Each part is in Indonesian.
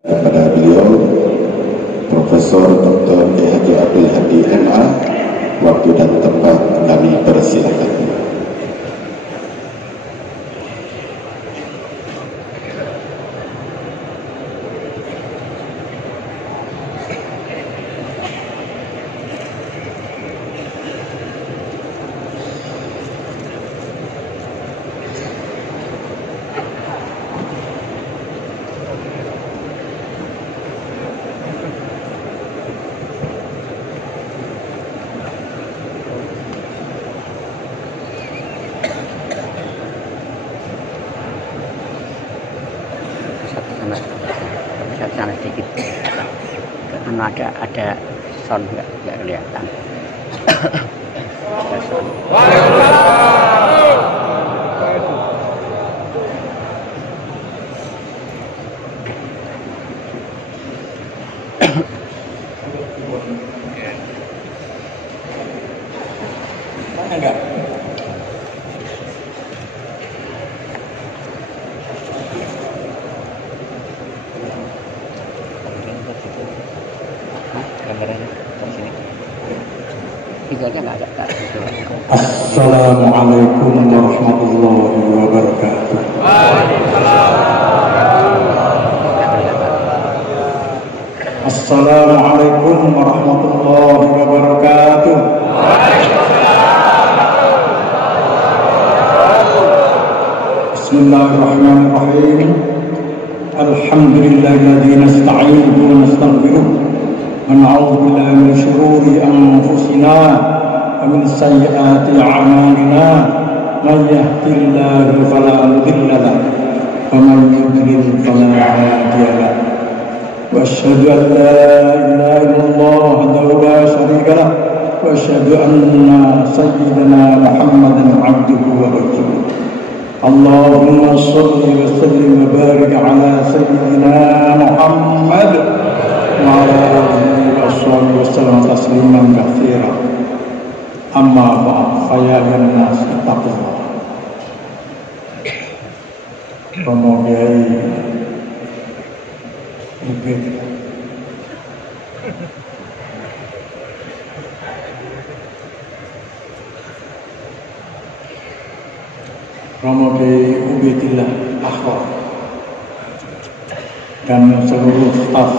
Kepada beliau Profesor Dr. K.H. Abdul Hadi MA, waktu dan tempat kami persilakan. Sana sedikit, ada sound nggak kelihatan. Ada sound. Enggak. Kameranya di sini. Tinggalnya nggak ada. Assalamualaikum warahmatullahi wabarakatuh. Assalamualaikum warahmatullahi wabarakatuh. Bismillahirrahmanirrahim. Alhamdulillahilladzi nasta'inuhu wa nastaghfiruh. ونعوذ بالله من شرور أنفسنا ومن سيئات أعمالنا من يهد الله فلا مضل له ومن يضلل فلا هادي له وأشهد أن لا إله إلا الله وحده لا شريك له وأشهد أن سيدنا محمدا عبده ورسوله اللهم صل وسلم وبارك على سيدنا محمد وعلى آله وصحبه وسلم تسليما كثيرا أما بعد فيا أيها الناس اتقوا الله. Romo Kiai Ubed Romo Kiai Ubedillah Akhwat dan seluruh staf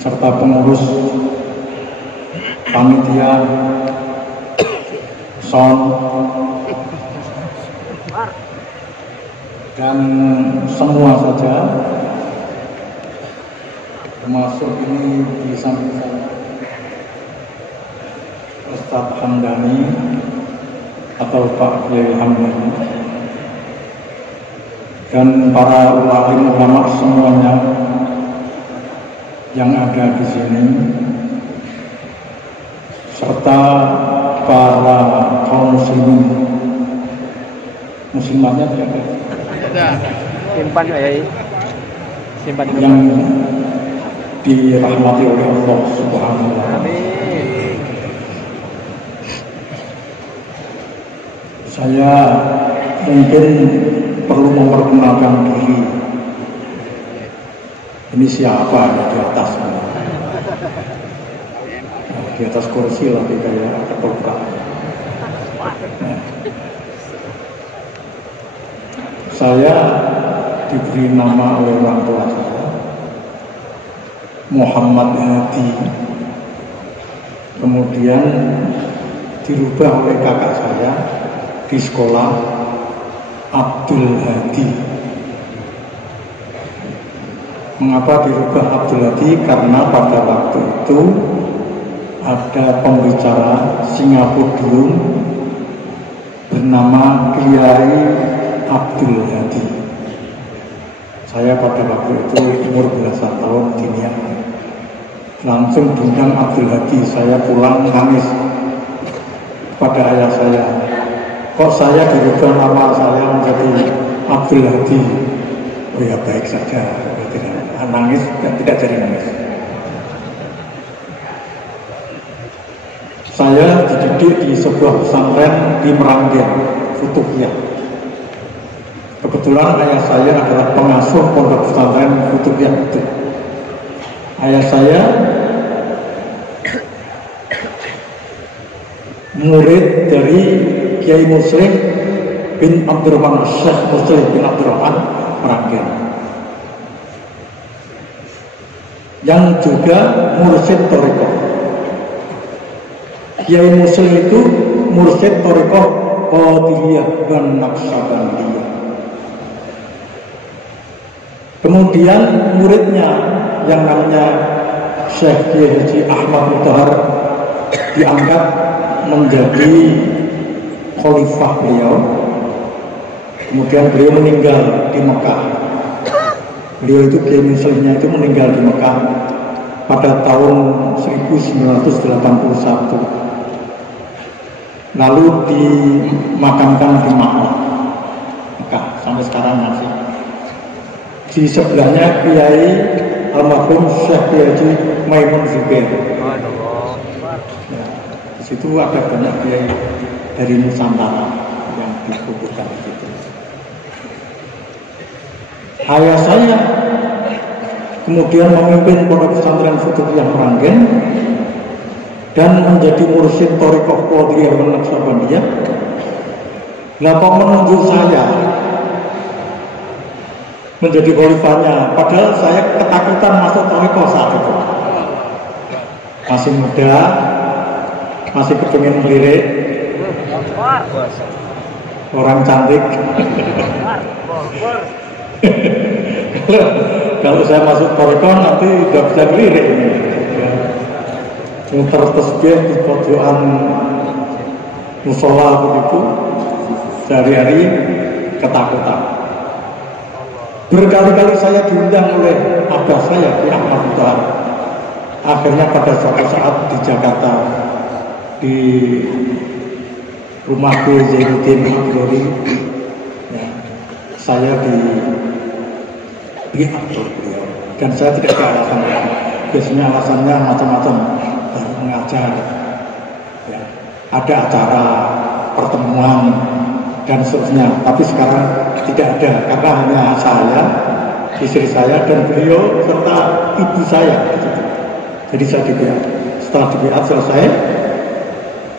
serta pengurus panitia sound dan semua saja, termasuk ini di samping saya Ustadz Hamdani atau Pak Kiai Hamdani dan para ulama semuanya yang ada di sini, serta para kaum muslimatnya tidak ada. Simpan ya, simpan yang dirahmati oleh Allah Subhanahu wa Ta'ala. Saya mungkin perlu memperkenalkan diri. Ini siapa di atas? Di atas kursi lagi kayak ketoprak. Saya diberi nama oleh orang tua saya, Muhammad Hadi. Kemudian dirubah oleh kakak saya di sekolah Abdul Hadi. Mengapa dirubah Abdul Hadi? Karena pada waktu itu ada pembicara Singapura bernama Kiai Abdul Hadi. Saya pada waktu itu umur belasan tahun dunia. Langsung diundang Abdul Hadi, saya pulang nangis pada ayah saya. Kok saya dirubah nama saya menjadi Abdul Hadi? Oh ya baik saja. Nangis dan tidak jadi nangis. Saya dididik di sebuah pesantren di Meranggen, Futuhiyah. Kebetulan ayah saya adalah pengasuh pondok pesantren Futuhiyah itu. Ayah saya murid dari Kiai Muslim bin Abdurrahman, Syekh Muslim bin Abdurrahman Meranggen, yang juga mursyid Thariqah. Kiai Muslim itu mursyid Thariqah Qadiriyah dan Naqsabandiyah. Kemudian muridnya yang namanya Syekh Kiai Haji Ahmad Mutahar diangkat menjadi khalifah beliau. Kemudian beliau meninggal di Mekah. Beliau itu Kiai Muslimnya itu meninggal di Mekah pada tahun 1981. Lalu dimakamkan di Mekah sampai sekarang masih. Di sebelahnya Kiai almarhum Syekh Kiai Haji Maimun Zubair. Ya, di situ ada banyak kiai dari Nusantara yang dikuburkan di situ. Ayah saya kemudian memimpin pondok pesantren Futuhiyah Meranggen dan menjadi mursyid Thariqah Qadiriyah dan Naqsabandiyah. Lah kok menunggu saya menjadi khalifahnya, padahal saya ketakutan masuk Thariqah saat itu. Masih muda, masih kepingin melirik, orang cantik. Kalau saya masuk Thariqah nanti udah bisa melirik ini. Muter tasbih di pojokan musola begitu, sehari-hari ketakutan. Berkali-kali saya diundang oleh abah saya Kiai Ahmad Mutahar. Akhirnya pada suatu saat di Jakarta di rumah Kiai Zainuddin Abdullah, ya, saya diatur beliau dan saya tidak ada alasannya. Biasanya alasannya macam-macam, baru mengajar, ya, ada acara pertemuan dan seterusnya. Tapi sekarang tidak ada karena hanya saya, istri saya dan beliau serta ibu saya. Jadi saya dibiat. Setelah dibiat selesai,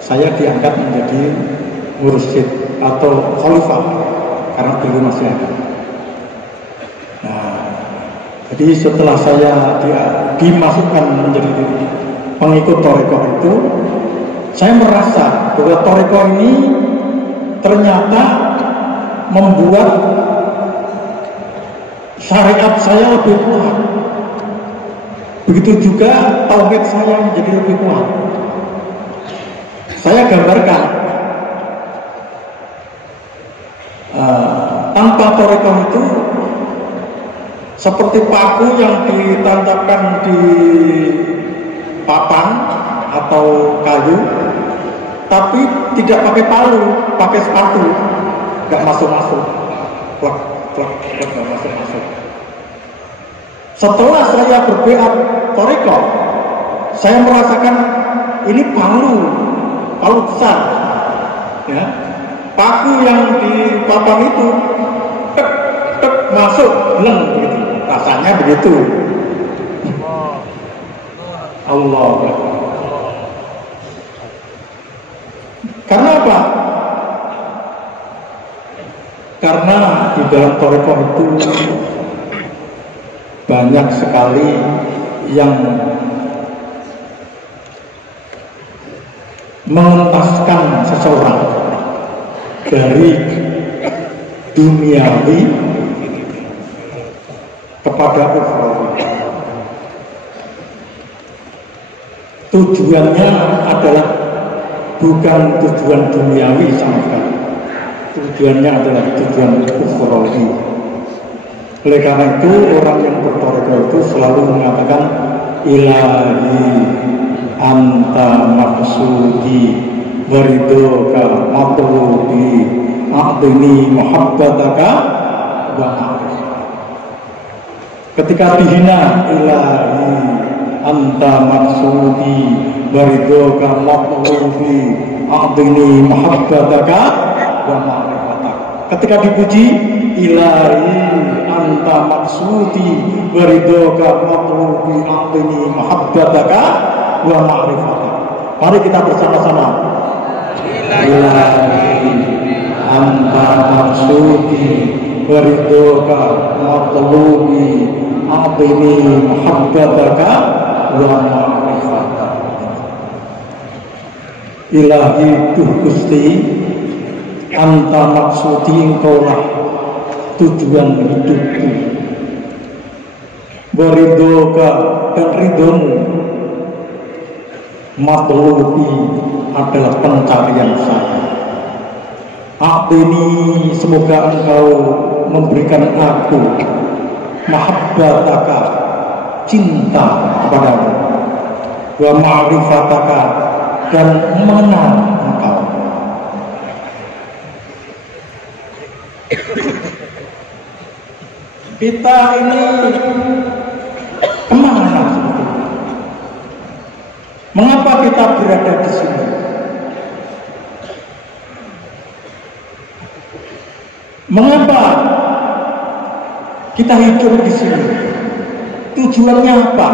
saya diangkat menjadi mursyid atau khalifah karena beliau masih ada. Nah, jadi setelah saya dimasukkan menjadi pengikut Thariqah itu, saya merasa bahwa Thariqah ini ternyata membuat syariat saya lebih kuat. Begitu juga tauhid saya menjadi lebih kuat. Saya gambarkan, tanpa Thariqah itu seperti paku yang ditancapkan di papan atau kayu, tapi tidak pakai palu, pakai sepatu, nggak masuk-masuk, plek, nggak masuk-masuk. Setelah saya berbiat Thariqah, saya merasakan ini palu besar, ya, paku yang di papan itu, tek, masuk, bleng, gitu. Rasanya begitu. Allah. Karena apa? Karena di dalam Thariqah itu banyak sekali yang mengentaskan seseorang dari duniawi kepada ukhrawi. Tujuannya adalah bukan tujuan duniawi sama sekali. Tujuannya adalah tujuan ukhrawi. Oleh karena itu orang yang berthariqah itu selalu mengatakan ilahi anta maqsudi waridoka matlubi a'dini muhabbataka wa ma'rifah. Ketika dihina ilahi anta maqsudi waridoka matlubi a'dini muhabbataka wa ma'rifah. Ketika dipuji ilahi anta maksudi waridoka matlubi a'tini mahabbataka wa ma'rifataka. Mari kita bersama-sama. Ilahi anta maksudi waridoka matlubi a'tini mahabbataka wa ma'rifataka. Ilahi Duh Gusti, anta maksudi engkaulah tujuan hidupku, waridoka dan ridhomu, matlubi adalah pencarian saya. Ini semoga engkau memberikan aku mahabbataka, cinta kepadamu, wa ma'rifataka, dan mengenal engkau. Kita ini kemana sebetulnya? Mengapa kita berada di sini? Mengapa kita hidup di sini? Tujuannya apa?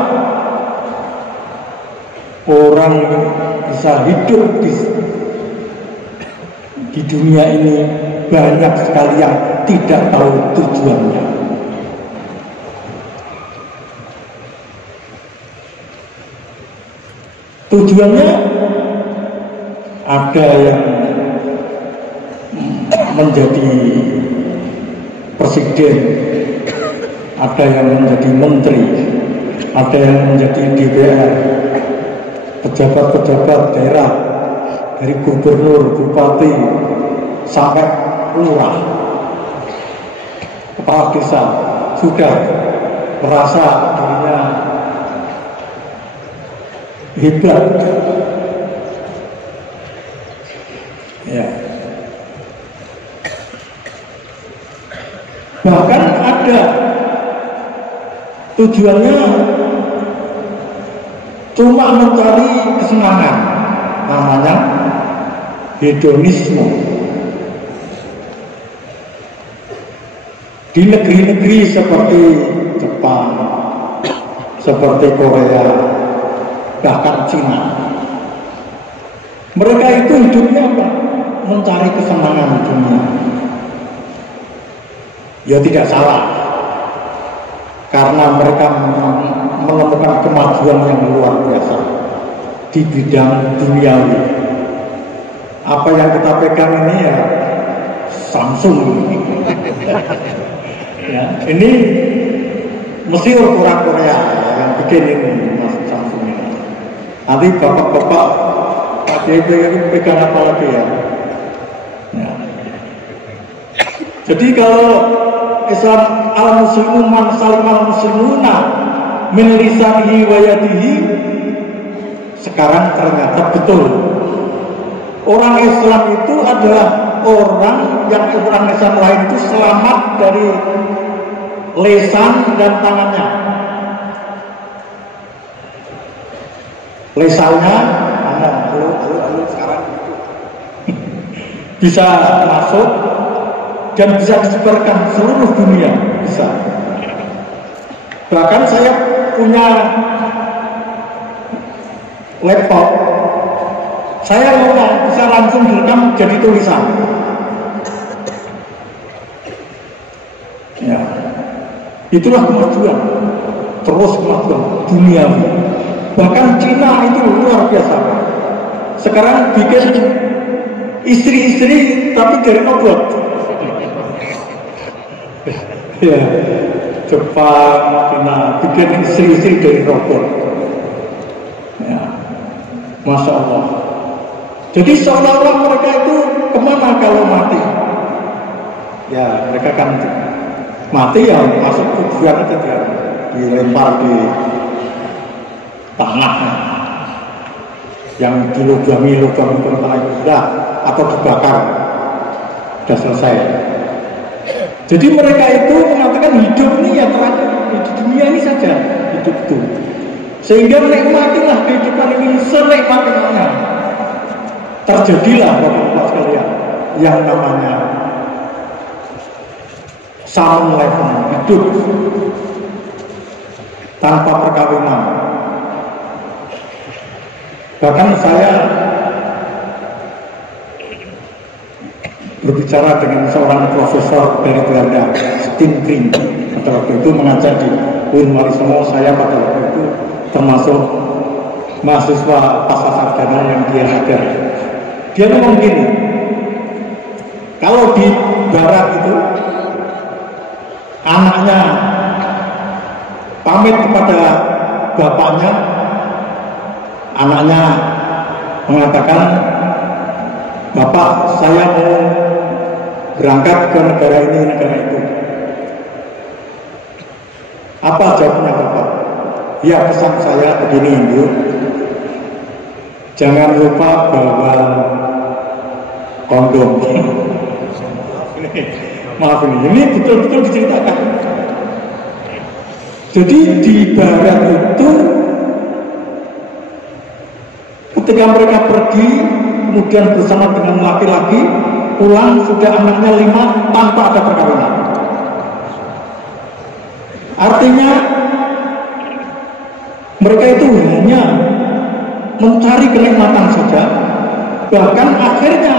Orang bisa hidup di dunia ini banyak sekali yang tidak tahu tujuannya. Tujuannya ada yang menjadi presiden, ada yang menjadi menteri, ada yang menjadi DPR, pejabat-pejabat daerah, dari gubernur, bupati, sampai lurah, kepala desa, sudah merasa dirinya hebat. Ya. Bahkan ada tujuannya cuma mencari kesenangan, namanya hedonisme. Di negeri-negeri seperti Jepang, seperti Korea, bahkan Cina, mereka itu hidupnya apa? Mencari kesenangan dunia. Ya tidak salah, karena mereka menemukan kemajuan yang luar biasa di bidang duniawi. Apa yang kita pegang ini ya Samsung. Ya, ini Mesir, Korea yang bikin ini Samsung ini. Nanti bapak-bapak adik itu pegang apa lagi ya? Ya. Jadi kalau Islam al-muslimun man salimal muslimuna min lisanihi wa yadihi, sekarang ternyata betul orang Islam itu adalah orang yang orang Islam lain itu selamat dari lisan dan tangannya. Lisannya sekarang bisa masuk dan bisa disebarkan seluruh dunia, bisa. Bahkan saya punya laptop, saya ngomong bisa langsung direkam jadi tulisan. Ya, itulah kemajuan, terus kemajuan duniawi. Bahkan Cina itu luar biasa. Sekarang bikin istri-istri tapi dari robot. Ya, Jepang, Cina bikin istri-istri dari robot. Ya, Masya Allah. Jadi seolah-olah mereka itu kemana kalau mati? Ya, mereka kan mati ya masuk kuburan aja dia, dilempar di tanah yang dilubami tanah itu sudah, atau dibakar, sudah selesai. Jadi mereka itu mengatakan hidup ini ya terakhir di dunia ini saja, hidup itu. Sehingga nikmatilah kehidupan ini senikmat-nikmatnya. Terjadilah Bapak-Bapak sekalian yang namanya calon level hidup tanpa perkawinan. Bahkan saya berbicara dengan seorang profesor dari Belanda, Steenbrink, pada waktu itu mengajar di UIN Walisono. Saya pada waktu itu termasuk mahasiswa pasca sarjana yang dia ajar. Dia ngomong gini, kalau di barat itu anaknya pamit kepada bapaknya, anaknya mengatakan, "Bapak, saya mau berangkat ke negara ini, negara itu." Apa jawabnya Bapak? Ya, pesan saya begini, Ibu. Jangan lupa bawa kondom. Maaf ini betul-betul diceritakan. Jadi di barat itu ketika mereka pergi kemudian bersama dengan laki-laki, pulang sudah anaknya 5 tanpa ada perkawinan. Artinya mereka itu hanya mencari kenikmatan saja. Bahkan akhirnya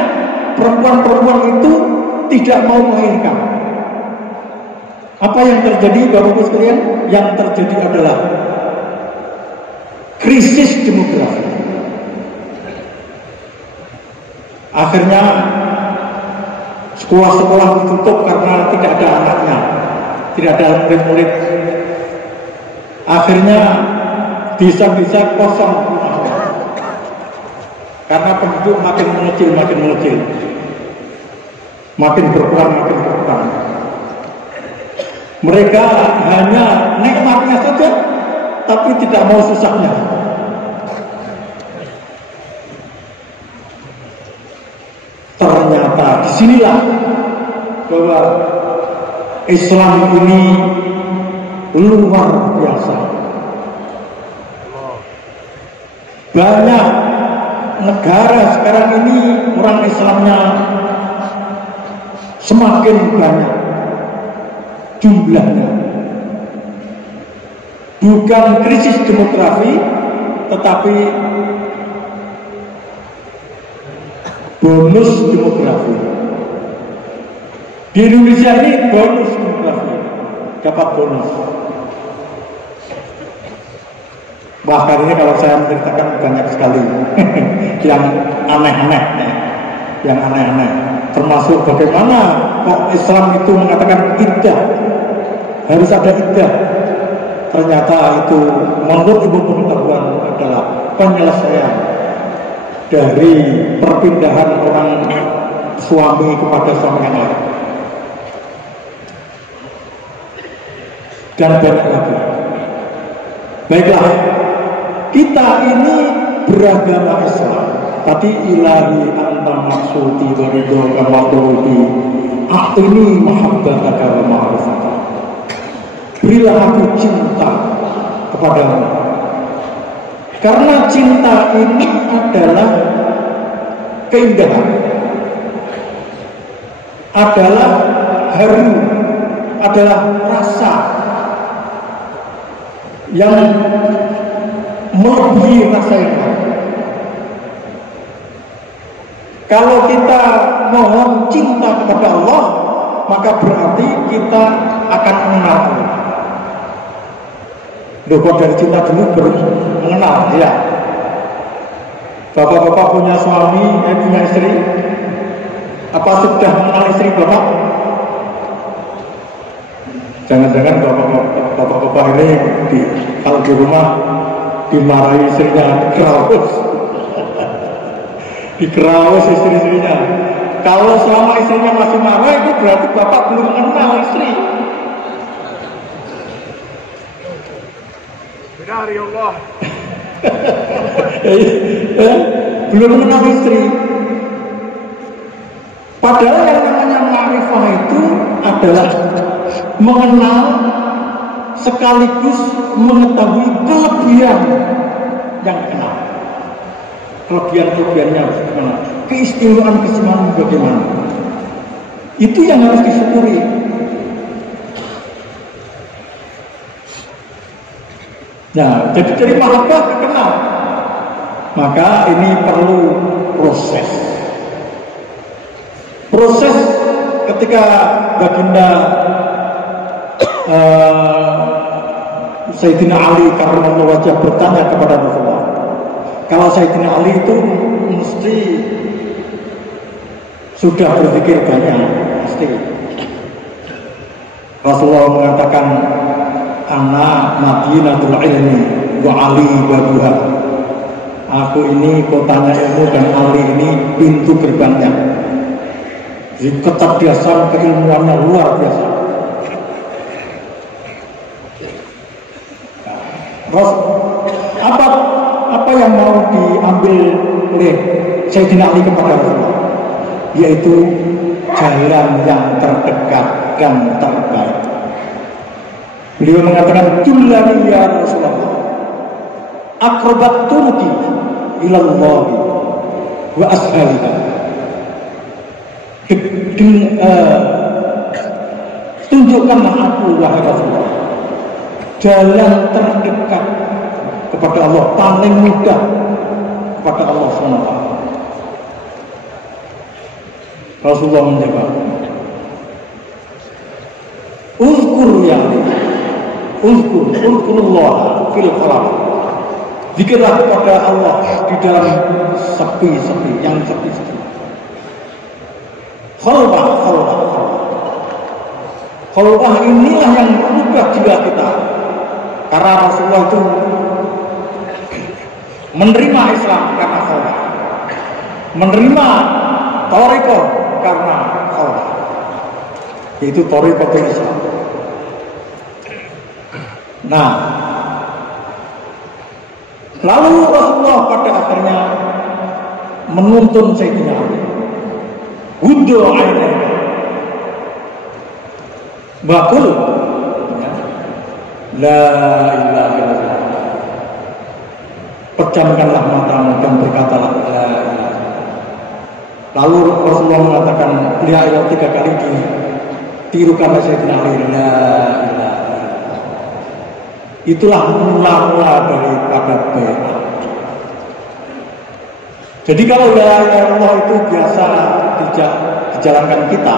perempuan-perempuan itu tidak mau melahirkan. Apa yang terjadi Bapak-Ibu sekalian? Yang terjadi adalah krisis demografi. Akhirnya sekolah-sekolah ditutup karena tidak ada anaknya, tidak ada murid-murid. Akhirnya desa-desa kosong karena penduduk makin mengecil, makin berkurang. Mereka hanya nikmatnya saja, tapi tidak mau susahnya. Ternyata disinilah bahwa Islam ini luar biasa. Banyak negara sekarang ini orang Islamnya semakin banyak jumlahnya. Bukan krisis demografi, tetapi bonus demografi. Di Indonesia ini bonus demografi, dapat bonus. Bahkan ini kalau saya menceritakan banyak sekali yang aneh-aneh, termasuk bagaimana kok Islam itu mengatakan iddah, harus ada iddah. Ternyata itu menurut ilmu pengetahuan adalah penyelesaian dari perpindahan orang suami kepada suami yang lain. Dan banyak lagi. Baiklah, kita ini beragama Islam. Tadi ilahi anta maksudi wa ridhoka matlubi a'tini mahabbataka wa ma'rifataka. Berilah aku cinta kepadamu. Karena cinta ini adalah keindahan, adalah haru, adalah rasa yang melebihi rasa yang lain. Kalau kita mohon cinta kepada Allah, maka berarti kita akan mengenal Allah. Kok dari cinta dulu baru mengenal, ya. Bapak-bapak punya suami, punya istri. Apa sudah mengenal istri bapak? Jangan-jangan bapak-bapak ini kalau di rumah dimarahi istrinya, dikeraus istri-istrinya. Kalau selama istrinya masih marah, itu berarti bapak belum mengenal istri. Benar ya Allah. Belum mengenal istri. Padahal yang namanya ma'rifah itu adalah mengenal sekaligus mengetahui kelebihan yang kenal. Kelebihan-kelebihannya bagaimana? Keistimewaan bagaimana? Itu yang harus disyukuri. Nah, jadi dari mahabbah ke kenal. Maka ini perlu proses. Proses ketika baginda Sayyidina Ali karramallahu wajhah bertanya kepada Rasulullah. Kalau Sayyidina Ali itu mesti sudah berzikir banyak, mesti. Rasulullah mengatakan, "Ana Madinatul Ilmi wa Ali babuha." Aku ini kotanya ilmu dan Ali ini pintu gerbangnya. Jadi kecerdasan, keilmuannya luar biasa. Apa yang mau diambil oleh Sayyidina Ali kepada Rasulullah, yaitu jalan yang terdekat dan terbaik. Beliau mengatakan, "Dullani ya Rasulullah aqrabat turuki ilallah wa ashaliha." Tunjukkanlah aku wahai Rasulullah jalan terdekat kepada Allah, paling mudah kepada Allah SWT. Rasulullah menjawab, "Uzkur ya Ali, uzkurullah fil khalaq." Zikirlah kepada Allah di dalam sepi-sepi, yang sepi-sepi. Khalwah inilah yang merubah jiwa kita. Karena Rasulullah itu menerima Islam karena khalwah, menerima thariqah karena khalwah, yaitu thariqatul Islam. Nah, lalu Rasulullah pada akhirnya menuntun Sayyidina Ali, "Wudhu ainaka bakul la ilaha illallah." Pejamkanlah matamu dan berkatalah la ilaha illallah. Lalu Rasulullah mengatakan la ilaha 3 kali ditirukan Sayyidina Ali, la ilaha illallah. Itulah mula-mula daripada bai'ah. Jadi kalau la ilaha illallah itu biasa dijalankan kita,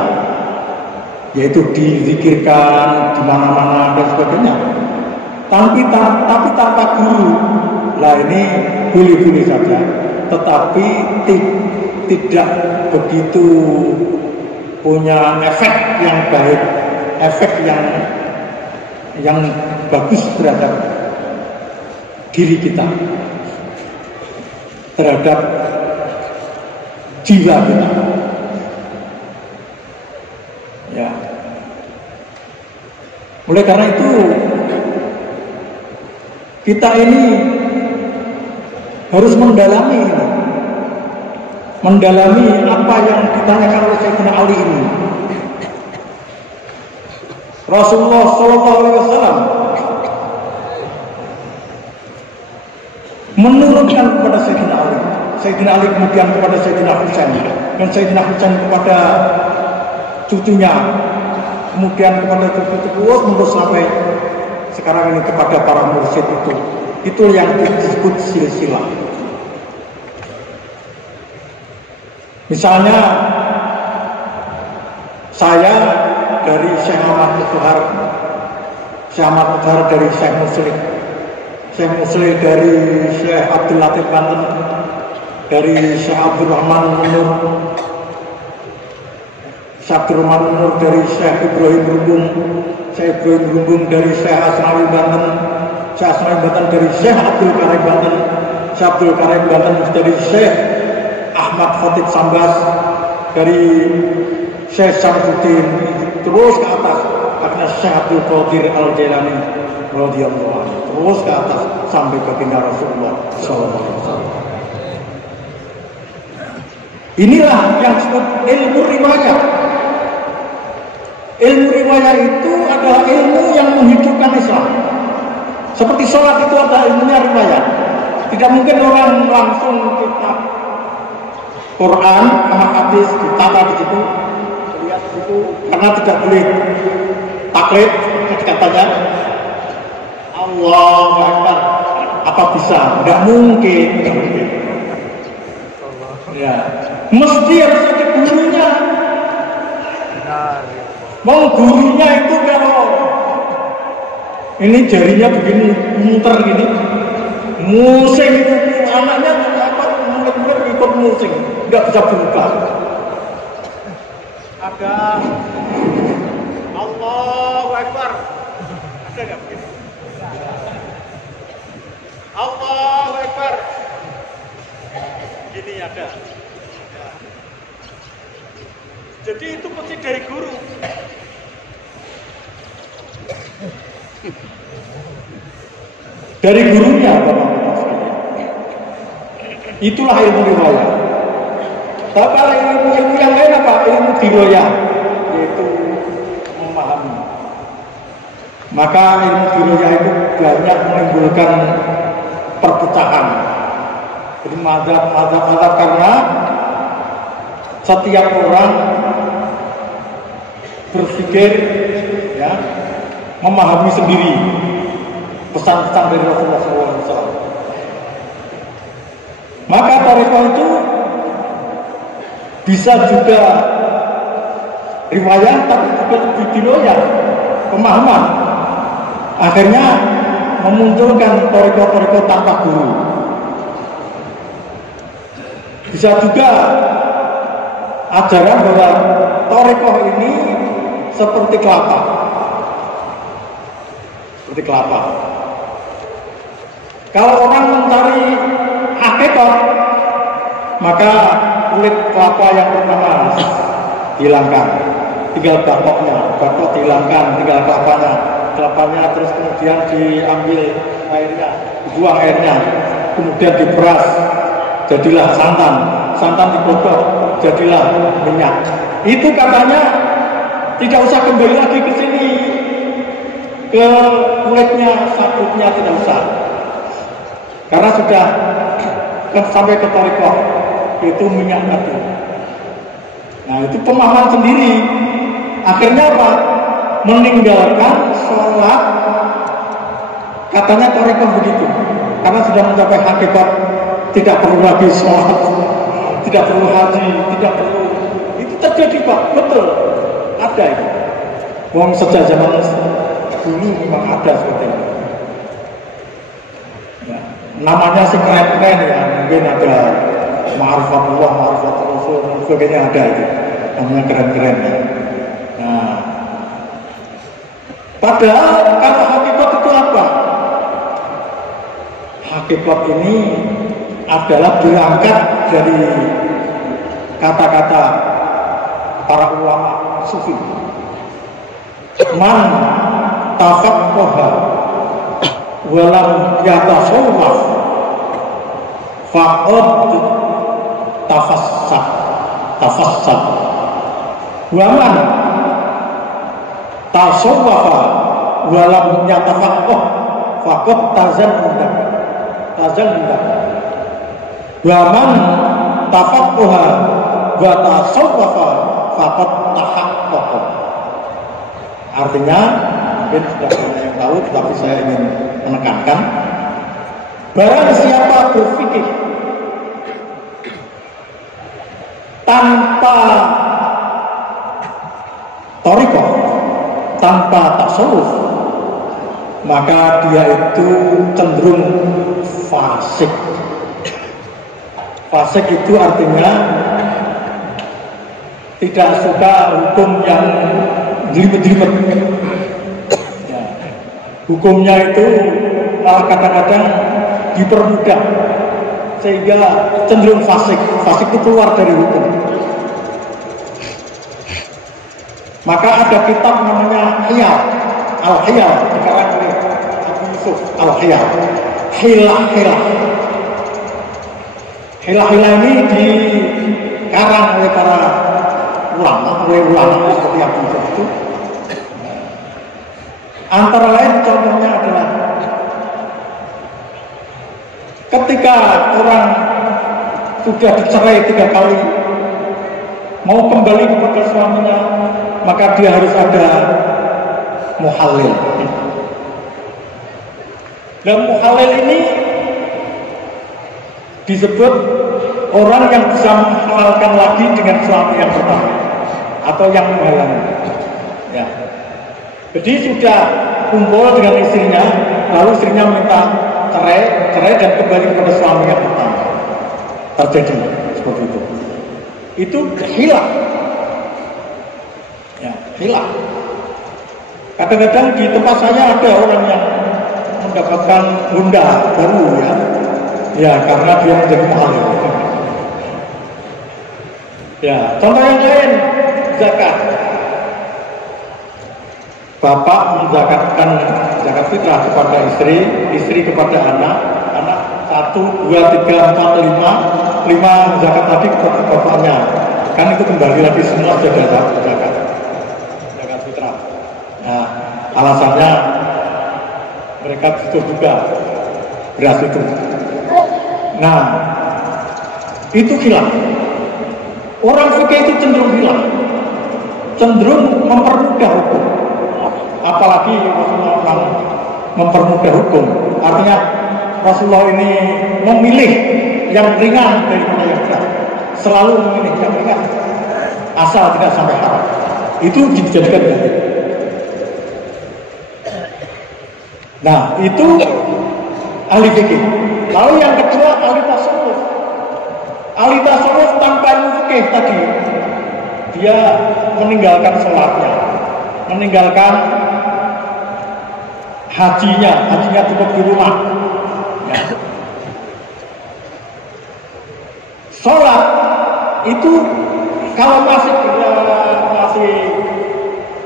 yaitu dizikirkan di mana-mana dan sebagainya, tapi tanpa guru, lah ini boleh-boleh saja, tetapi tidak begitu punya efek yang baik, efek yang bagus terhadap diri kita, terhadap jiwa kita. Ya. Oleh karena itu kita ini harus mendalami apa yang ditanyakan oleh Sayyidina Ali ini. Rasulullah SAW menurunkan kepada Sayyidina Ali, Sayyidina Ali kemudian kepada Sayyidina Husain, dan Sayyidina Husain kepada cucunya, kemudian kepada cucu-cucu terus sampai sekarang ini kepada para mursyid itu. Itu yang disebut silsilah. Misalnya saya dari Syekh Ahmad Mutahar, Syekh Ahmad Mutahar dari Syekh Muslim dari Syekh Abdul Latif Banten, dari Syekh Abdul Rahman Munur, Syekh Abdul Rahman Munur dari Syekh Ibrahim Rumbung dari Syekh Asnawi Banten, Syekh Asnawi Banten dari Syekh Abdul Karim Banten, Syekh Abdul Karim Banten dari Syekh Ahmad Khatib Sambas, dari Syekh Syamsuddin, terus ke atas ada Syekh Abdul Qadir Al-Jailani radhiyallahu anhu, terus ke atas sampai baginda Rasulullah SAW. Inilah yang disebut ilmu riwayat. Ilmu riwayat itu adalah ilmu yang menghidupkan Islam. Seperti sholat itu ada ilmunya riwayat. Tidak mungkin orang langsung kitab Quran sama hadis ditata di situ, lihat di situ, karena tidak boleh taklid. Katanya Allahu Akbar, Apa bisa? Nggak mungkin, nggak mungkin. Ya, mesti harus ada gurunya. Mau gurunya itu kalau ini jarinya begini muter gini, musing itu anaknya apa? Muter-muter ikut musing, nggak bisa buka. Ada Allahu Akbar. Ada nggak begitu? Allahu Akbar. Gini ada. Jadi itu mesti dari guru. Dari gurunya, Bapak-bapak sekalian. Itulah ilmu riwayat. Tapi kalau ilmu yang lain apa? Ilmu diroyah, yaitu memahami. Maka ilmu diroyah itu banyak menimbulkan perpecahan. Jadi mazhab karena setiap orang berpikir, ya, memahami sendiri pesan-pesan dari Rasulullah SAW. Maka tarekat itu bisa juga riwayat, tapi juga diroyah, pemahaman. Akhirnya memunculkan tarekat tanpa guru. Bisa juga ajaran bahwa tarekat ini seperti kelapa. Seperti kelapa. Kalau orang mencari hakikat, maka kulit kelapa yang pertama dihilangkan, tinggal batok dihilangkan, tinggal kelapanya terus kemudian diambil airnya, dibuang airnya, kemudian diperas, jadilah santan digodok, jadilah minyak. Itu katanya tidak usah kembali lagi ke sini, ke kulitnya, sabutnya tidak usah, karena sudah sampai ke tarekat, itu minyak tadi. Nah itu pemahaman sendiri. Akhirnya apa? Meninggalkan sholat, katanya tarekat begitu, karena sudah mencapai hakikat, tidak perlu lagi sholat, tidak perlu haji, tidak perlu. Itu terjadi Pak, betul, ada itu. Wong sejak zaman dulu memang ada seperti itu. Ya, namanya sih keren-keren ya, mungkin ada ma'rifatullah, ma'rifat Rasul, sebagainya ada itu. Namanya keren-keren ya. Nah, padahal kata hakikat itu apa? Hakikat ini adalah berangkat dari kata-kata para ulama sufi. Man tafaqqaha wa lam yatasawwaf faqad tafassad wa man tasawwafa wa lam yatafaqqah faqad tazallada wa man tafaqqaha wa tasawwafa faqad tahaqqaqa. Artinya mungkin sudah banyak yang tahu, tapi saya ingin menekankan, barang siapa berfikir tanpa thariqah, tanpa tasawuf, maka dia itu cenderung fasik. Fasik itu artinya tidak suka hukum yang jelimet-jelimet. Ya. Hukumnya itu malah kadang-kadang dipermudah sehingga cenderung fasik. Fasik itu keluar dari hukum. Maka ada kitab namanya Hiyal, Al-Hiyal, dikarang oleh Abu Yusuf Al-Hiyal. Hilah-hilah ini dikarang oleh para ulama seperti Abu Yusuf itu. Antara lain contohnya adalah ketika orang sudah dicerai 3 kali, mau kembali kepada suaminya, maka dia harus ada muhalil. Dan muhalil ini disebut orang yang bisa menghalalkan lagi dengan suami yang pertama atau yang menghalangi. Ya. Jadi sudah kumpul dengan istrinya, lalu istrinya minta cerai dan kembali kepada suami yang pertama. Terjadi seperti itu. Itu hilang. Ya, hilang. Kadang-kadang di tempat saya ada orang yang mendapatkan bunda baru ya. Ya, karena dia menjadi muhalil. Ya, contoh yang lain, zakat. Bapak menzakatkan zakat fitrah kepada istri kepada anak 1, 2, 3, 4, 5 zakat tadi kepada bapaknya. Kan itu kembali lagi semua sudah zakat fitrah. Nah, alasannya mereka butuh juga beras itu. Nah, itu hilang. Orang fikih itu cenderung mempermudah hukum. Apalagi Rasulullah mempermudah hukum. Artinya Rasulullah ini memilih yang ringan daripada yang berat. Selalu memilih yang ringan, asal tidak sampai haram. Itu dijadikan dalil. Nah, itu ahli fikih. Lalu yang kedua ahli tasawuf. Ahli tasawuf tanpa ilmu fikih tadi, dia meninggalkan sholatnya, meninggalkan hajinya cukup di rumah. Ya. Sholat itu kalau masih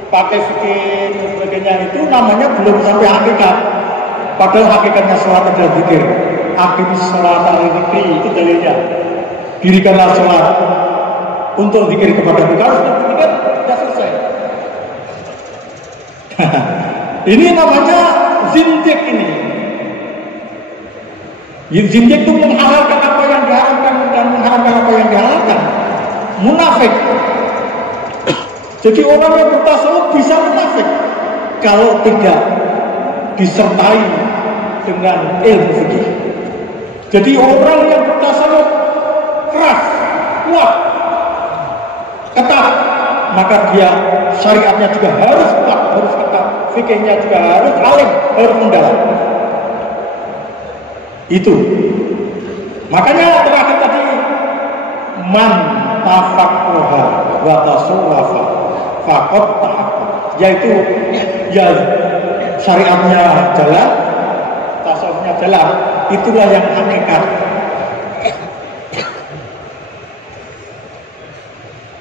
pakai fikih dan sebagainya itu namanya belum sampai hakikat. Padahal hakikatnya sholat adalah zikir. Aqimis sholata lidzikri, itu dalilnya. Dirikanlah sholat untuk zikir kepada kita. Kalau sudah begitu sudah selesai. Ini namanya zindik ini. Zindik itu menghalalkan apa yang diharamkan dan mengharamkan apa yang dihalalkan. Munafik. Jadi orang yang bertasawuf bisa munafik kalau tidak disertai dengan ilmu fikih. Jadi orang yang bertasawuf keras, kuat, ketat, maka dia syariatnya juga harus kuat, harus ketat, fikihnya juga harus alim, harus mendalam. Itu. Makanya terakhir tadi man tafaqaha wa tasawwafa faqad tahaqqaq, yaitu ya syariatnya jalan, tasawufnya jalan, itulah yang hakikat.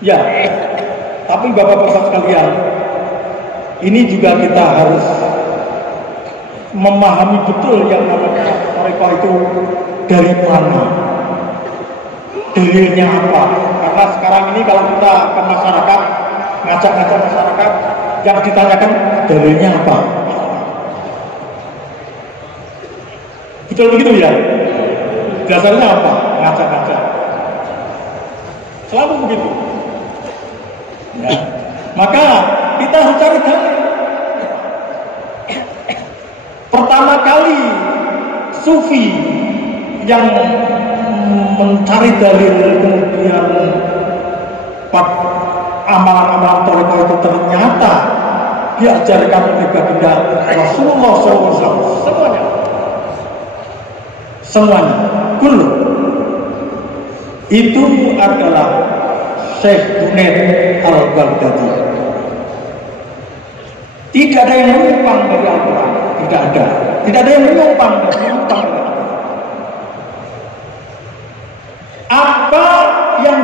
Ya, tapi bapak-bapak sekalian, ini juga kita harus memahami betul yang namanya mereka itu dari mana, dalilnya apa. Karena sekarang ini kalau kita ke masyarakat, ngajak-ngajak masyarakat, yang ditanyakan dalilnya apa. Betul begitu ya? Dasarnya apa? Ngajak-ngajak. Selalu begitu. Ya. Maka kita harus cari dalil. Pertama kali sufi yang mencari dalil kemudian amalan-amalan toriko itu ternyata diajarkan oleh baginda Rasulullah SAW. Semuanya kullu itu adalah Syekh Junaid Al-Baghdadi. Tidak ada yang menyimpang dari Al-Quran, tidak ada yang menyimpang dari Al-Quran. Apa yang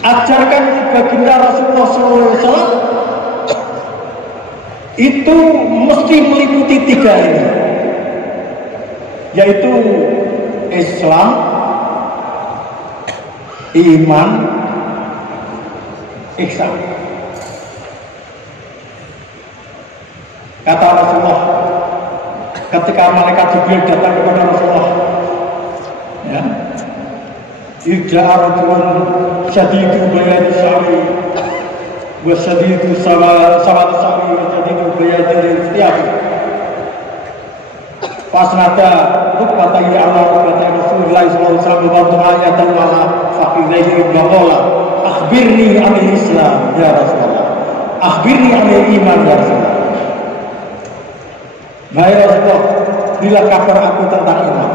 diajarkan baginda Rasulullah SAW itu mesti meliputi 3 ini, yaitu Islam, iman, ihsan. Kata Rasulullah ketika malaikat Jibril datang kepada Rasulullah, ya, Irja'arutun syadidu bayadu syari wa syadidu sawadu syari wa syadidu bayadu istiahi. Fasnada rukbatai ala rukbatai Rasulullah sallallahu alaihi wasallam wa ta'ayatan ala faqidaihi wa akhbirni anil Islam ya Rasulullah, akhbirni anil iman ya Rasulullah. Hai Rasulullah, berilah kabar aku tentang iman.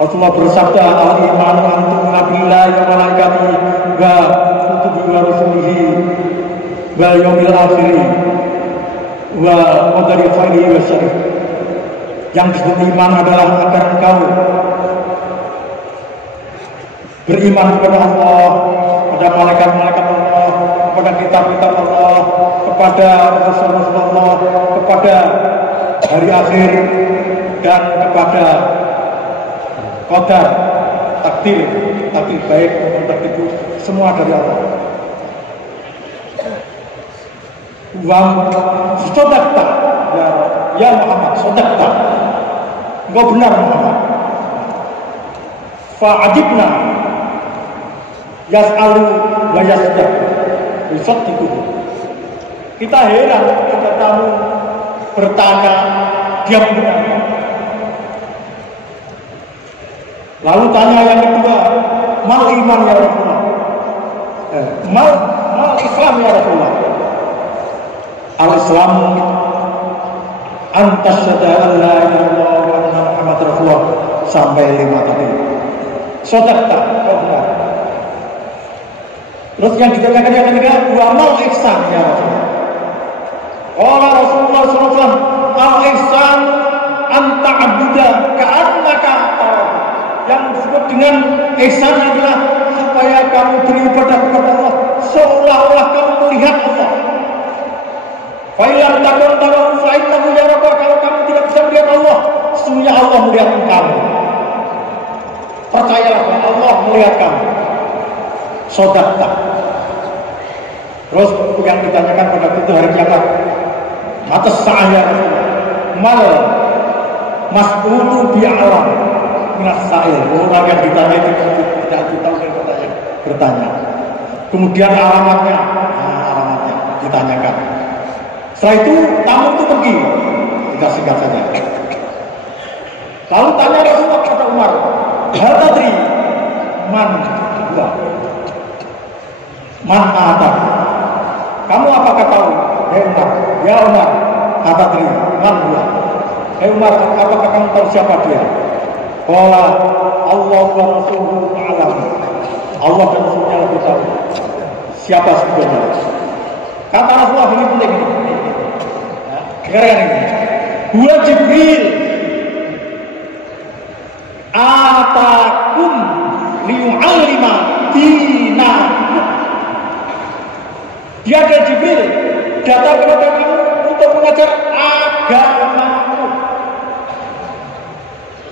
Rasulullah bersabda, al iman antum nabillahi wa malaikatihi wa kutubihi wa rusulihi wa yaumil akhir wa qadari khairihi wa syarrihi. Yang disebut iman adalah agar engkau beriman kepada Allah, kepada malaikat-malaikat Allah, kepada kitab-kitab Allah, kepada Rasul-Rasul Allah, kepada hari akhir, dan kepada qadar, takdir baik maupun takdir buruk, semua dari Allah. Sodakta ya Muhammad, sodakta, engkau benar Muhammad. Fa'adibna yas'alu wa yas'dak yusaddiquhu. Kita heran ada tamu bertanya, dia membenarkan. Lalu tanya yang kedua, mal iman ya Rasulullah, mal Islam ya Rasulullah. Al Islam antas syahada an la ilaha illallah wa anna Muhammad Rasulullah, sampai 5 tadi. Sodakta, kau benar. Terus yang ditanyakan yang ketiga, wa mal ihsan ya Rasulullah. Qala Rasulullah SAW, al ihsan anta abuda ka'annaka tarahu. Yang disebut dengan ihsan adalah supaya kamu beribadah kepada Allah seolah-olah kamu melihat Allah. Fa'ilam takun tarahu fa'innahu yaraka. Kalau kamu tidak bisa melihat Allah, sesungguhnya Allah melihat kamu. Percayalah bahwa Allah melihat kamu. Sodakta. Terus yang ditanyakan pada itu hari kiamat, mata sa'ya Rasulullah, mal mas'ulu bi'alam minas sa'il. Orang yang ditanya itu tidak tahu yang bertanya. Kemudian alamatnya ditanyakan. Setelah itu tamu itu pergi, kita singkat saja. Lalu tanya Rasulullah kepada Umar, hal tadri man dua man atak, kamu apakah tahu? Umar, ya Umar, kata tadi man dua. Umar, apakah kamu tahu siapa dia? Qala Allah wa Rasuluhu a'lam. Allah dan Rasulnya lebih tahu siapa sebenarnya. Kata Rasulullah, ini penting. Dengarkan ini. Huwa Jibril atakum liyu'allima dinakum. Dia adalah Jibril datang kepada kamu untuk mengajar agamamu.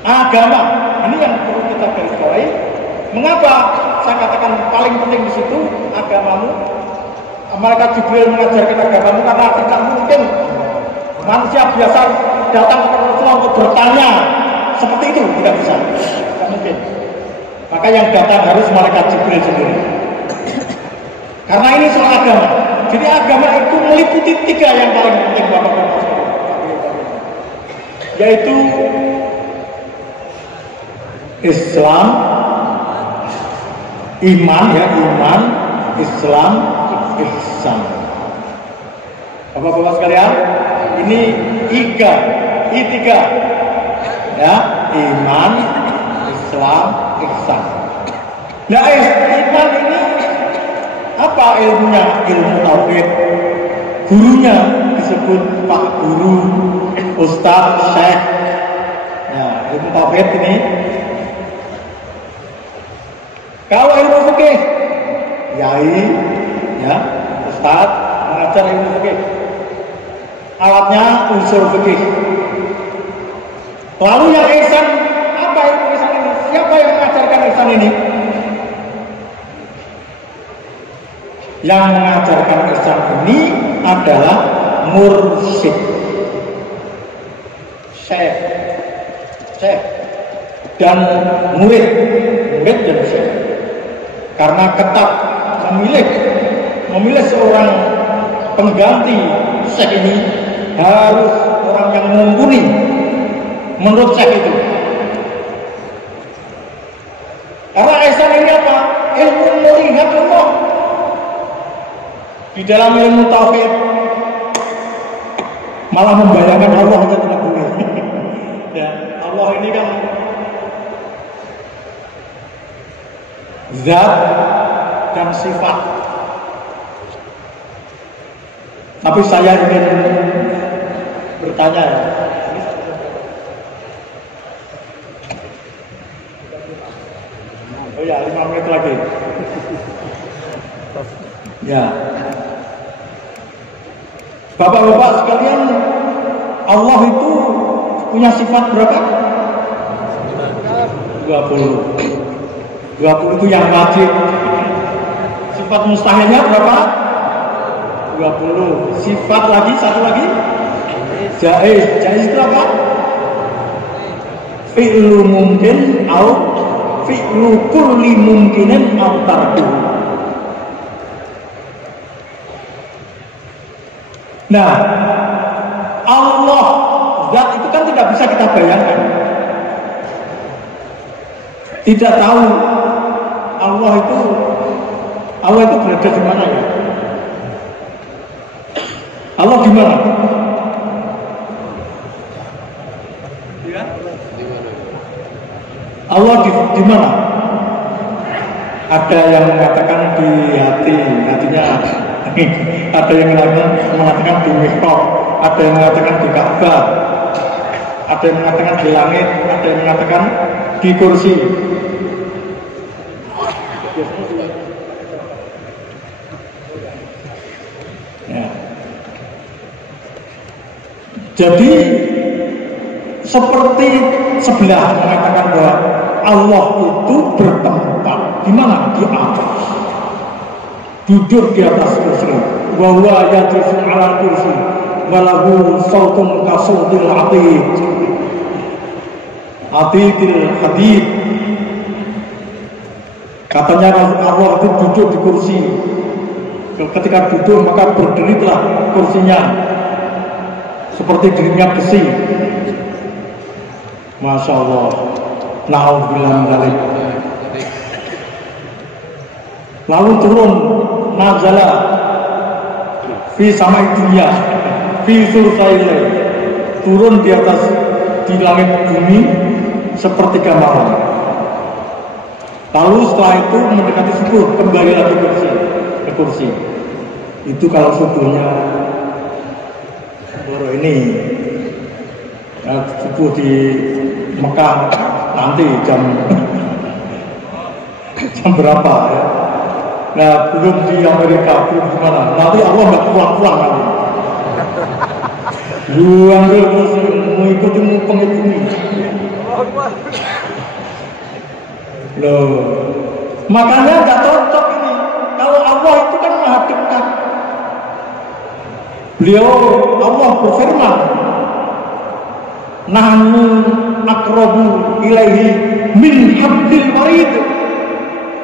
Agama ini yang perlu kita garis bawahi. Mengapa saya katakan paling penting di situ agamamu? Malaikat Jibril mengajarkan agamamu karena tidak mungkin manusia biasa datang kepada Rasulullah untuk bertanya seperti itu, tidak bisa, tidak mungkin. Maka yang datang harus malaikat Jibril sendiri. Karena ini soal agama. Jadi agama itu meliputi 3 yang paling penting Bapak-bapak, yaitu Islam, iman, Islam, ihsan. Bapak-bapak sekalian, ini tiga, ya, iman, Islam, ihsan. Nah, iman ini apa ilmunya? Ilmu tauhid. Gurunya disebut Pak Guru, Ustaz, Syekh. Ya, ilmu tauhid ini. Kalau ilmu fikih, yai, ya, Ustaz mengajar ilmu fikih. Alatnya unsur fikih. Lalu yang ihsan, apa ilmu ihsan ini? Siapa yang mengajarkan ihsan ini? Yang mengajarkan ihsan ini adalah mursyid, syekh, dan murid dan syekh. Karena ketat memilih seorang pengganti syekh ini harus orang yang mumpuni menurut Syekh itu. Karena ihsan ini apa? Ilmu melihat Allah. Di dalam ilmu tauhid malah membayangkan Allah itu tidak boleh. Ya, Allah ini kan zat dan sifat. Tapi saya ingin bertanya ya. Oh ya, 5 menit lagi. Ya. Bapak-bapak sekalian, Allah itu punya sifat berapa? 20. 20 itu yang wajib. Sifat mustahilnya berapa? 20. Sifat lagi, satu lagi? Jaiz. Jaiz itu apa? Fi'lu mungkin au fi'lu kulli mungkinin au tarku. Nah, Allah zat itu kan tidak bisa kita bayangkan. Tidak tahu Allah itu berada di mana ya? Allah di mana? Ya? Allah di mana? Ada yang mengatakan di hati, hatinya. Ada yang mengatakan di mihrab, ada yang mengatakan di Ka'bah, ada yang mengatakan di langit, ada yang mengatakan di kursi. Ya. Jadi seperti sebelah mengatakan bahwa Allah itu bertempat di mana? Di atas. Duduk di atas kursi. Wa huwa yajlisu 'ala kursi wa lahu sautun kasautil atid. Atidil hadid. Katanya Allah itu duduk di kursi. Ketika duduk maka berderitlah kursinya seperti dirinya besi. Masya Allah. Na'udzubillah min dzalik. Lalu turun nazala fi samai dunia fi sulsailai, turun di atas di langit bumi sepertiga malam. Lalu setelah itu mendekati subuh kembali lagi ke kursi. Itu kalau subuhnya baru ini ya, subuh di Mekah nanti jam berapa ya? Nah, belum di Amerika, belum di mana. Nanti Allah nggak pulang-pulang nanti. Ambil terus mengikuti pengit bumi. Loh, makanya nggak cocok ini. Kalau Allah itu kan maha dekat. Beliau Allah berfirman, nahnu aqrabu ilaihi min hablil warid.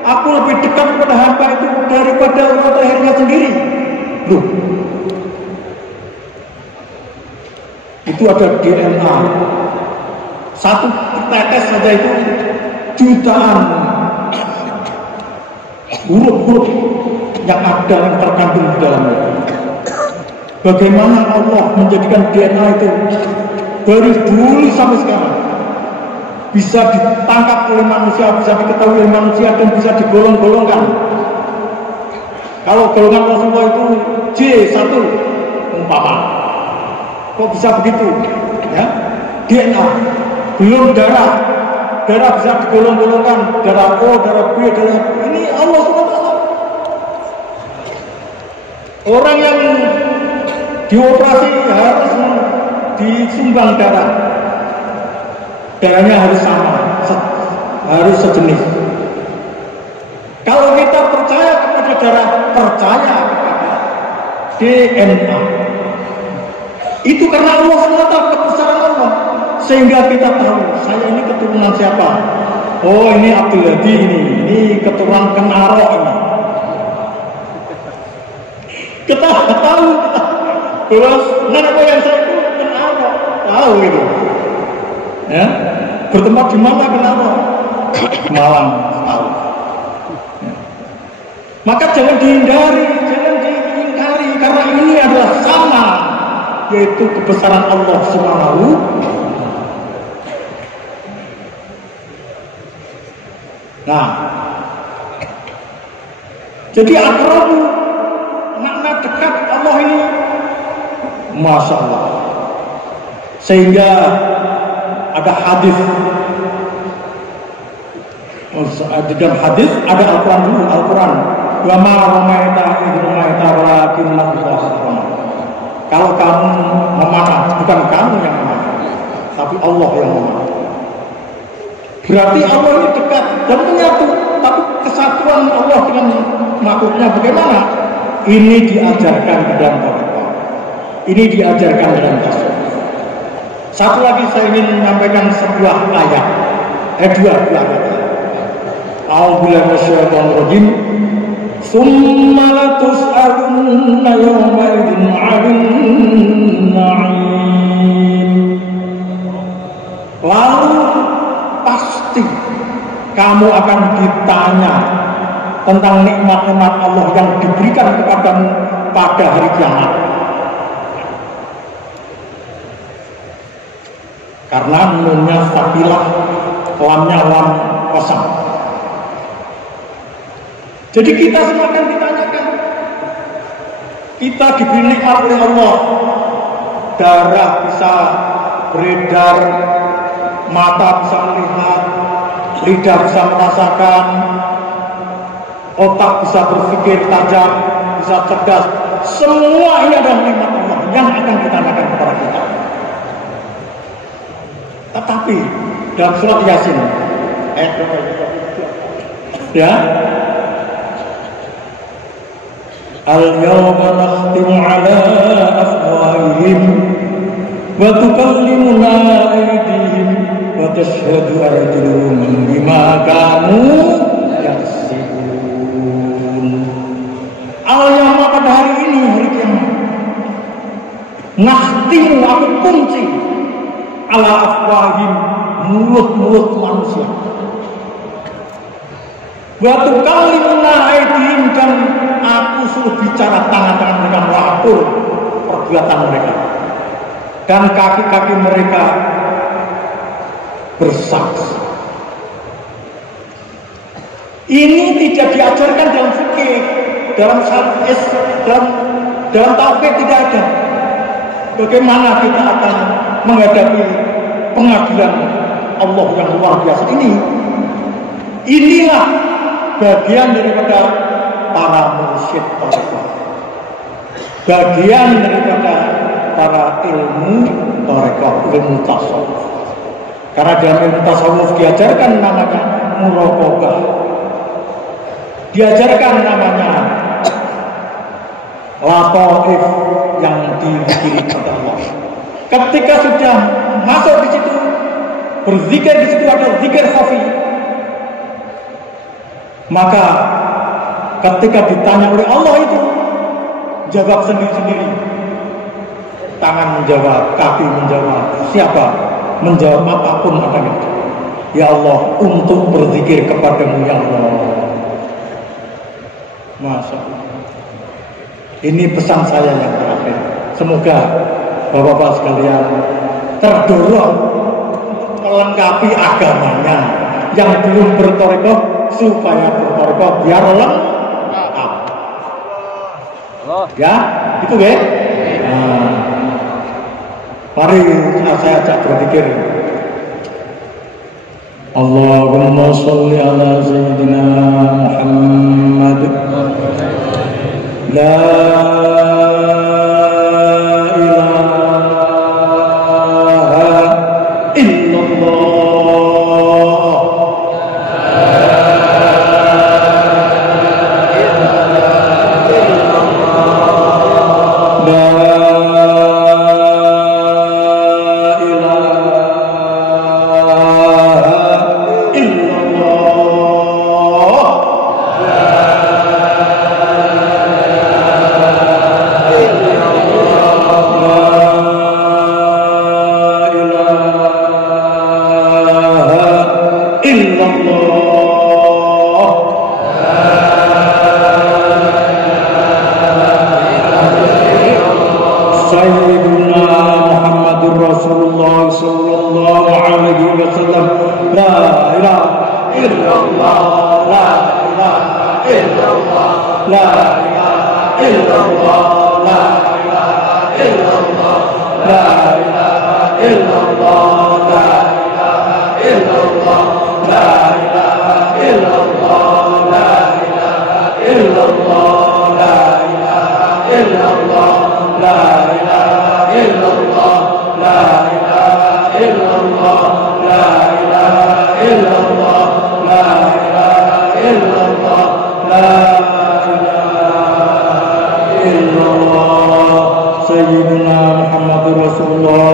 Aku lebih dekat kepada hamba itu daripada urat lehernya sendiri. Loh, itu ada DNA. Satu tetes saja itu jutaan huruf-huruf yang ada yang terkandung di dalamnya. Bagaimana Allah menjadikan DNA itu dari dulu sampai sekarang bisa ditangkap oleh manusia, bisa diketahui oleh manusia, dan bisa digolong-golongkan. Kalau golongan Rasulullah itu J1 umpama, kok bisa begitu? Ya, DNA, belum darah bisa digolong-golongkan, darah O, darah B, darah ini Allah SWT. Orang yang dioperasi harus disumbang darahnya harus sama, harus sejenis. Kalau kita percaya kepada darah, percaya kepada DNA. Itu karena Allah SWT, kebesaran Allah, sehingga kita tahu saya ini keturunan siapa. Oh, ini Abdul Hadi, ini keturunan Kenaro ini. Kita tahu bahwa nenek moyang saya itu Kenaro. tahu gitu. Ya, bertempat di mana kenapa? Malang tahu. Ya. Maka jangan dihindari, jangan diingkari, karena ini adalah sama, yaitu kebesaran Allah Subhanahu. Nah, jadi akrabu, makna dekat Allah ini, masya Allah. Sehingga ada hadis, di dalam hadis ada Al-Quran dulu, Al-Quran. Wa ma ramaita idh ramaita walakinna Allah rama. Kalau kamu memanah, bukan kamu yang memanah, tapi Allah yang memanah. Berarti Allah ini dekat dan menyatu, tapi kesatuan Allah dengan makhluknya bagaimana? Ini diajarkan di dalam Al-Quran. Ini diajarkan dalam tasawuf. Satu lagi saya ingin menyampaikan sebuah ayat, dua ayat. A'udzubillahi minasyaitonir rajim. Tsumma latus'alunna yawma idzin 'anil na'im. Lalu pasti kamu akan ditanya tentang nikmat-nikmat Allah yang diberikan kepadamu pada hari kiamat. Karena nunnya sakilah, lamnya lam kosong. Jadi kita semua akan ditanyakan. Kita diberi nikmat oleh Allah. Darah bisa beredar, mata bisa melihat, lidah bisa merasakan, otak bisa berpikir tajam, bisa cerdas. Semua ini adalah nikmat Allah yang akan ditanyakan kepada kita. Tetapi dalam surat Yasin ayat berapa ya? Al-yawma nakhtimu ala afwahihim wa tukallimuna aydihim wa tashhadu arjuluhum bima kanu yaksibun. Al-yawma pada hari ini, hari kiamat, nakhtimu, aku kunci ala afwahim, mulut-mulut manusia. Wa tukallimuna aydihim, dan aku suruh bicara tangan-tangan mereka, melapor perbuatan mereka, dan kaki-kaki mereka bersaksi. Ini tidak diajarkan dalam fikih, dalam syariat, dalam tauhid tidak ada. Bagaimana kita akan menghadapi pengadilan Allah yang luar biasa ini? Inilah bagian daripada para mursyid tarekat, bagian daripada para ilmu tarekat, ilmu tasawuf. Karena dalam ilmu tasawuf diajarkan namanya muraqabah, diajarkan namanya lataif yang diberi kepada Allah. Ketika sudah masuk di situ, berzikir di situ ada zikir khafi, maka ketika ditanya oleh Allah itu jawab sendiri-sendiri. Tangan menjawab, kaki menjawab, siapa menjawab, apapun adanya. Ya Allah, untuk berzikir kepadamu ya Allah. Masya Allah. Ini pesan saya yang terakhir. Semoga Bapak-bapak sekalian terdorong melengkapi agamanya. Yang belum bertarekat supaya bertarekat biar lengkap. Ya, itu ya. Nah, mari saya ajak berpikir. Allahumma sholli ala sayyidina Muhammad. La illallah, la ilaha illallah, la ilaha illallah, la ilaha illallah, la ilaha illallah, la ilaha illallah, la ilaha illallah, la ilaha illallah, la ilaha illallah, la ilaha illallah, la ilaha illallah, la ilaha illallah. Sayyidina Muhammadur Rasulullah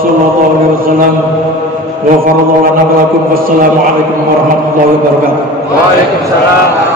sallallahu alaihi wasallam. Wa faradallahu lana wa lakum. Wassalamu alaikum warahmatullahi wabarakatuh. Waalaikumsalam.